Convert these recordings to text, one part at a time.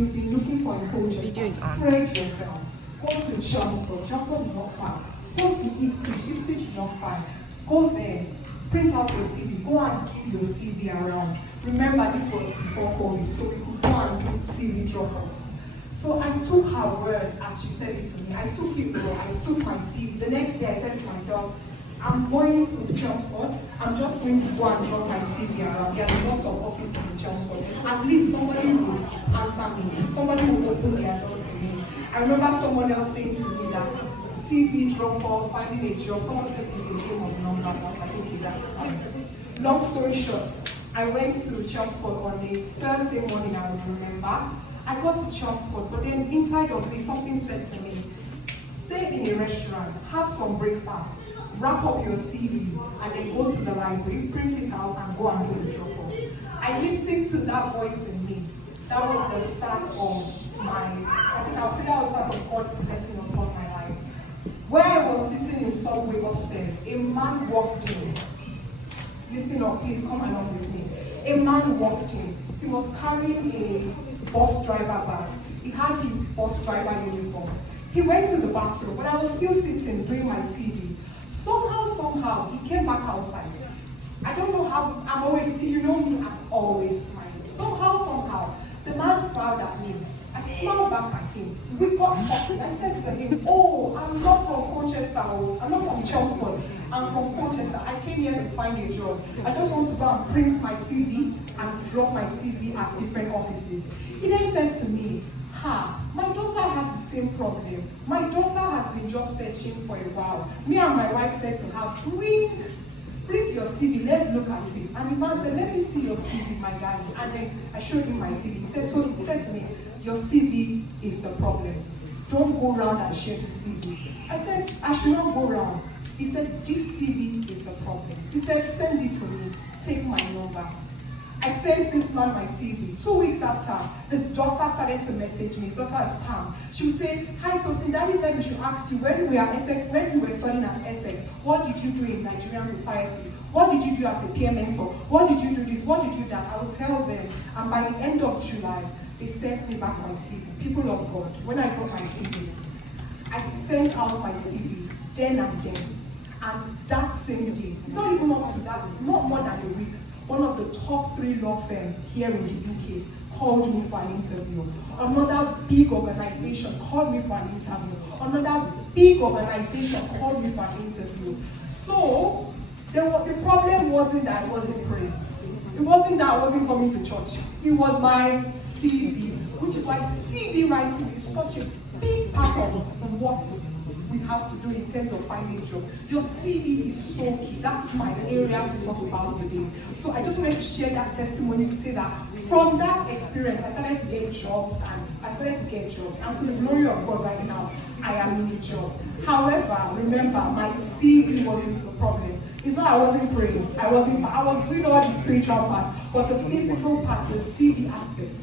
you've been looking for a coach, Video is on. spread yourself. Go to Chelmsford. Chelmsford is not far. Go to Ipswich. Ipswich is not far. Go there. Print out your CV. Go and give your CV around. Remember, this was before COVID, so we could go and do CV drop-off. So I took her word as she said it to me. I took it, bro. I took my CV. The next day I said to myself, I'm going to Chelmsford. I'm just going to go and drop my CV around. There are lots of offices in Chelmsford. At least somebody will answer me. Somebody will open their door to me. I remember someone else saying to me that CV drop-off, finding a job. Someone said it's a game of numbers. I was like, okay, that's fine. Long story short, I went to Chelmsford on a Thursday morning, I would remember. I got to Chelmsford, but then inside of me, something said to me, stay in a restaurant, have some breakfast, wrap up your CV, and then go to the library, print it out, and go and do the drop-off. I listened to that voice in me. That was the start of I think I would say that was the start of God's blessing upon my life. Where I was sitting in subway upstairs, a man walked in. Listen up, please come along with me. A man walked in. He was carrying a bus driver bag. He had his bus driver uniform. He went to the bathroom, but I was still sitting doing my CV. Somehow, he came back outside. I don't know how, I'm always, you know me, I'm always smiling. Somehow, the man smiled at me. I smiled back at him. We got talking. I said to him, oh, I'm not from Colchester. I'm not from Chelmsford. I'm from Colchester. I came here to find a job. I just want to go and print my CV and drop my CV at different offices. He then said to me, my daughter has the same problem. My daughter has been job searching for a while. Me and my wife said to her, bring your CV, let's look at it. And the man said, let me see your CV, my darling. And then I showed him my CV. He said to me, your CV is the problem. Don't go around and share the CV. I said, I should not go around. He said, this CV is the problem. He said, send it to me, take my number. I sent this man my CV. 2 weeks after, his daughter started to message me. His daughter is Pam. She would say, hi Tosin, Daddy said we should ask you when you were studying at Essex, what did you do in Nigerian society? What did you do as a peer mentor? What did you do this? What did you do that? I will tell them. And by the end of July, they sent me back my CV. People of God, when I got my CV, I sent out my CV then and then. And that same day, not even up to that, not more than a week, one of the top 3 law firms here in the UK called me for an interview. Another big organization called me for an interview. Another big organization called me for an interview. So, the problem wasn't that I wasn't praying. It wasn't that I wasn't coming to church. It was my CV, which is why CV writing is such a big part of what we have to do in terms of finding a job. Your CV is so key. That's my area to talk about today. So I just wanted to share that testimony to say that from that experience, I started to get jobs and to the glory of God right now, I am in a job. However, remember, my CV wasn't the problem. It's not I wasn't praying. I was doing all the spiritual part, but the physical part, the CV aspect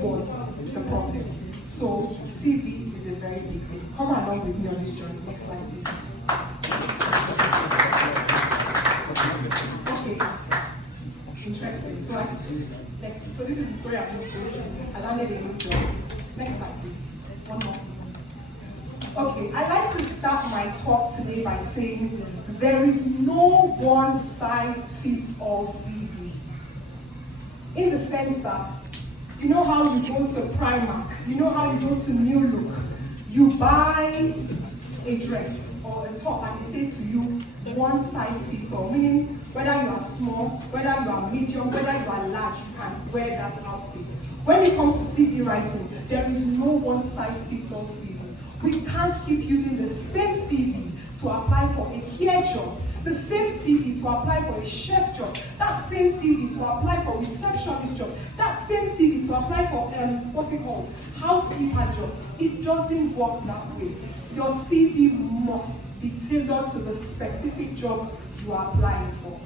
was the problem. So CV is a very big thing. Come along with me on this journey. Next slide, please. Okay. Interesting. So this is the story I've just told you. I landed in this job. Next slide, please. One more. Okay, I'd like to start my talk today by saying there is no one size fits all CV. In the sense that, you know how you go to Primark, you know how you go to New Look, you buy a dress or a top and they say to you, one size fits all, meaning whether you are small, whether you are medium, whether you are large, you can wear that outfit. When it comes to CV writing, there is no one size fits all CV. We can't keep using the same CV to apply for a care job, the same CV to apply for a chef job, that same CV to apply for a receptionist job, that same CV to apply for housekeeper job. It doesn't work that way. Your CV must be tailored to the specific job you are applying for.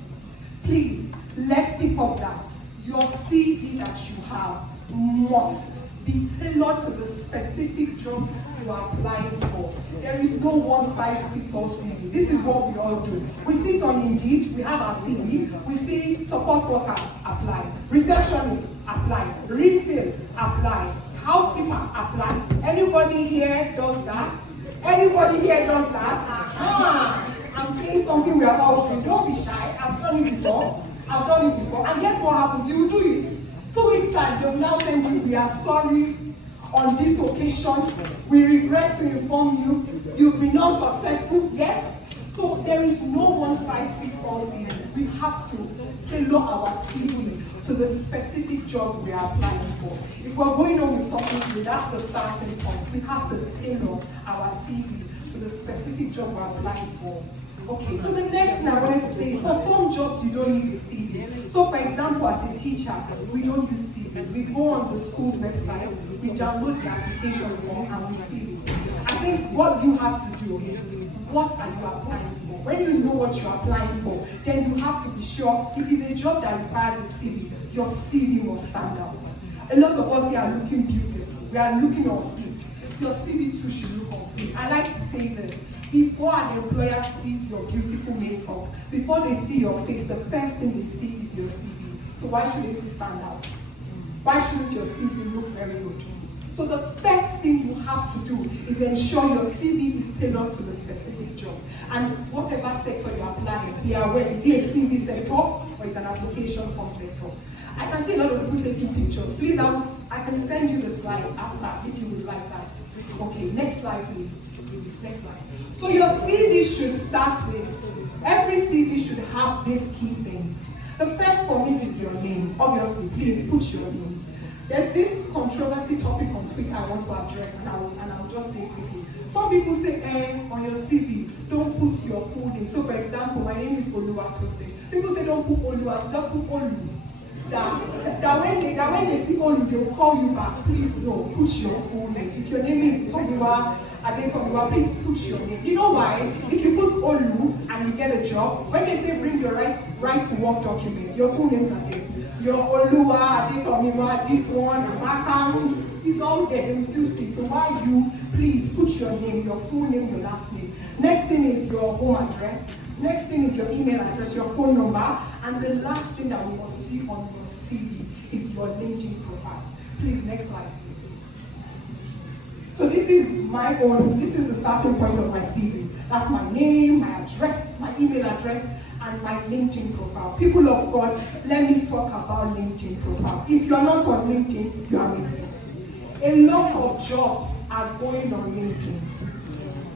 Please, let's pick up that. Your CV that you have must be tailored to the specific job you are applying for. There is no one size fits all CV. This is what we all do. We sit on Indeed, we have our CV, we see support worker, apply. Receptionist, apply. Retail, apply. House Anybody here does that? Anybody here does that? Aha! I'm saying something we are all doing. Don't be shy. I've done it before. And guess what happens? You do it. 2 weeks time, they will now say, we are sorry on this occasion. We regret to inform you. You've been unsuccessful. Yes? So there is no one size fits all CV. We have to tailor our CV to the specific job we are applying for. If we're going on with something new, that's the starting point. We have to tailor our CV to the specific job we're applying for. Okay, so the next thing I wanted to say is for some jobs you don't need a CV. So for example, as a teacher, we don't use CVs. We go on the school's website, we download the application form and we fill it. I think what you have to do is, what are you applying for? When you know what you're applying for, then you have to be sure if it's a job that requires a CV, your CV must stand out. A lot of us here are looking beautiful. We are looking on fleek. Your CV too should look on fleek. I like to say this. Before an employer sees your beautiful makeup, before they see your face, the first thing they see is your CV. So why shouldn't it stand out? Why shouldn't your CV look very good? So the first thing you have to do is ensure your CV is tailored to the specific job. And whatever sector you're applying, be aware, is it a CV sector or is it an application form sector? I can see a lot of people taking pictures. Please, I can send you the slides after if you would like that. Okay, next slide please. Next slide. So your CV should start with, every CV should have these key things. The first for me is your name. Obviously, please put your name. There's this controversy topic on Twitter I want to address, and I'll just say quickly. Some people say, on your CV, don't put your full name. So for example, my name is Oluwatose. People say don't put Oluwatose, just put Olu. That when they see Olu, they will call you back. Please no, put your full name. If your name is Tomiwa, please put your name. You know why? If you put Olu and you get a job, when they say bring your right to work documents, your full names are there. Your Oluwa, Adetomiwa, this one, account, it's all there, they will still see. So why you, please put your name, your full name, your last name. Next thing is your home address. Next thing is your email address, your phone number. And the last thing that we must see on your CV is your LinkedIn profile. Please, next slide. So this is the starting point of my CV. That's my name, my address, my email address, and my LinkedIn profile. People of God, let me talk about LinkedIn profile. If you're not on LinkedIn, you are missing. A lot of jobs are going on LinkedIn.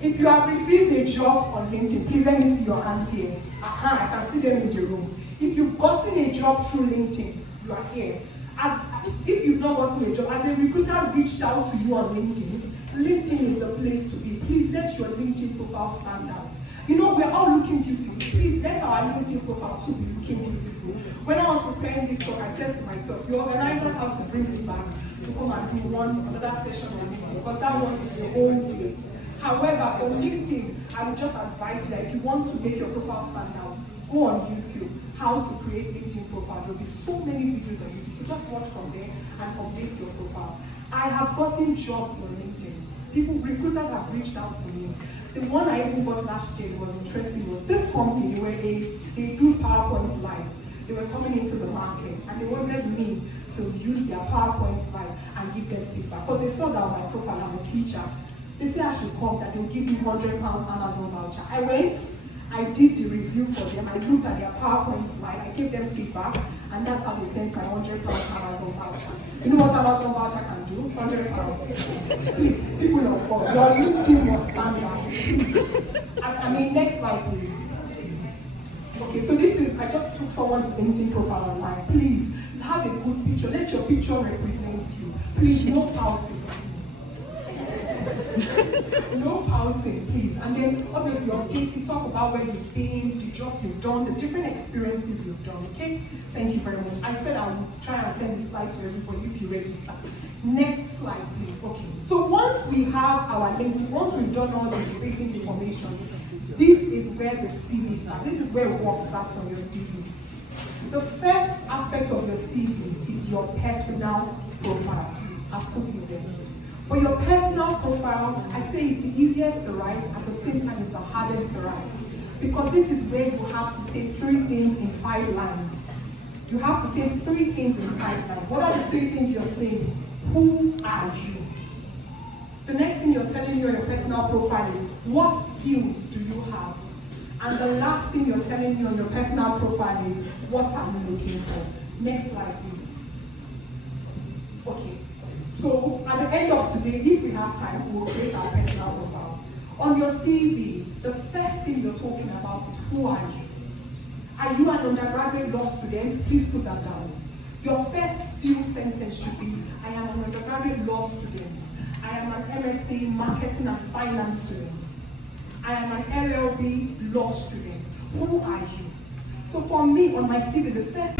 If you have received a job on LinkedIn, please let me see your hands here. I can see them in the room. If you've gotten a job through LinkedIn, you are here. If you've not gotten a job, as a recruiter reached out to you on LinkedIn, LinkedIn is the place to be. Please let your LinkedIn profile stand out. You know, we're all looking beautiful. Please let our LinkedIn profile too be looking beautiful. When I was preparing this talk, I said to myself, the organizers have to bring me back to come and do another session on LinkedIn, because that one is the whole day. However, for LinkedIn, I would just advise you that if you want to make your profile stand out, go on YouTube, how to create LinkedIn profile. There will be so many videos on YouTube, so just watch from there and update your profile. I have gotten jobs on LinkedIn. Recruiters have reached out to me. The one I even got last year was interesting was this company where they do PowerPoint slides. They were coming into the market and they wanted me to use their PowerPoint slide and give them feedback. But they saw that on my profile, I'm a teacher. They said I should come, that they'll give me £100 Amazon voucher. I went, I did the review for them, I looked at their PowerPoint slide, I gave them feedback, and that's how they sent my £100 Amazon voucher. You know what Amazon voucher can do? £100. Please, people of God, your LinkedIn must stand out. I mean, next slide, please. Okay, so this is, I just took someone's LinkedIn profile online. Please, have a good picture. Let your picture represent you. Please, no pouting. No pouting, please. And then obviously update, talk about where you've been, the jobs you've done, the different experiences you've done, okay? Thank you very much. I said I would try and send this slide to everybody if you register. Next slide, please. Okay. So once we have our LinkedIn, once we've done all the basic information, this is where the CV starts. This is where work starts on your CV. The first aspect of your CV is your personal profile. I've put it there. But your personal profile, I say, is the easiest to write, at the same time, it's the hardest to write. Because this is where you have to say 3 things in 5 lines. You have to say 3 things in 5 lines. What are the 3 things you're saying? Who are you? The next thing you're telling me on your personal profile is, what skills do you have? And the last thing you're telling me on your personal profile is, what are you looking for? Next slide, please. Okay. So at the end of today, if we have time, we'll create our personal profile. On your CV, the first thing you're talking about is, who are you? Are you an undergraduate law student? Please put that down. Your first few sentences should be, I am an undergraduate law student. I am an MSc Marketing and Finance student. I am an LLB law student. Who are you? So for me, on my CV, the first